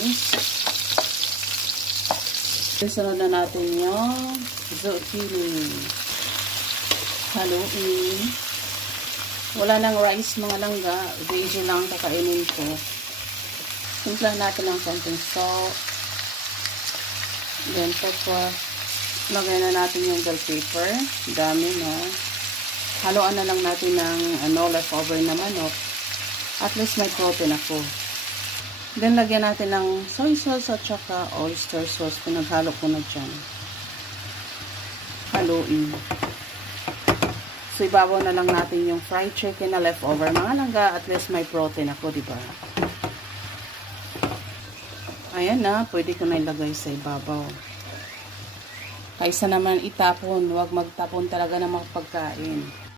onions. Sunod na natin yung zucchini. Haluin. Wala nang rice mga langga. Veggie lang kakainin ko. Timpla natin ng konting salt. Then pepper. Lagay na natin yung bell pepper. Dami, no? Haluan na lang natin ng leftover na manok. At least may protein ako. Then lagyan natin ng soy sauce at saka oyster sauce. Pinaghalo ko na dyan. Haluin. So, ibabaw na lang natin yung fried chicken na leftover. Mga langga, at least may protein ako, diba? Ayan na, pwede ko na ilagay sa ibabaw. Kaysa naman itapon, huwag magtapon talaga ng mga pagkain.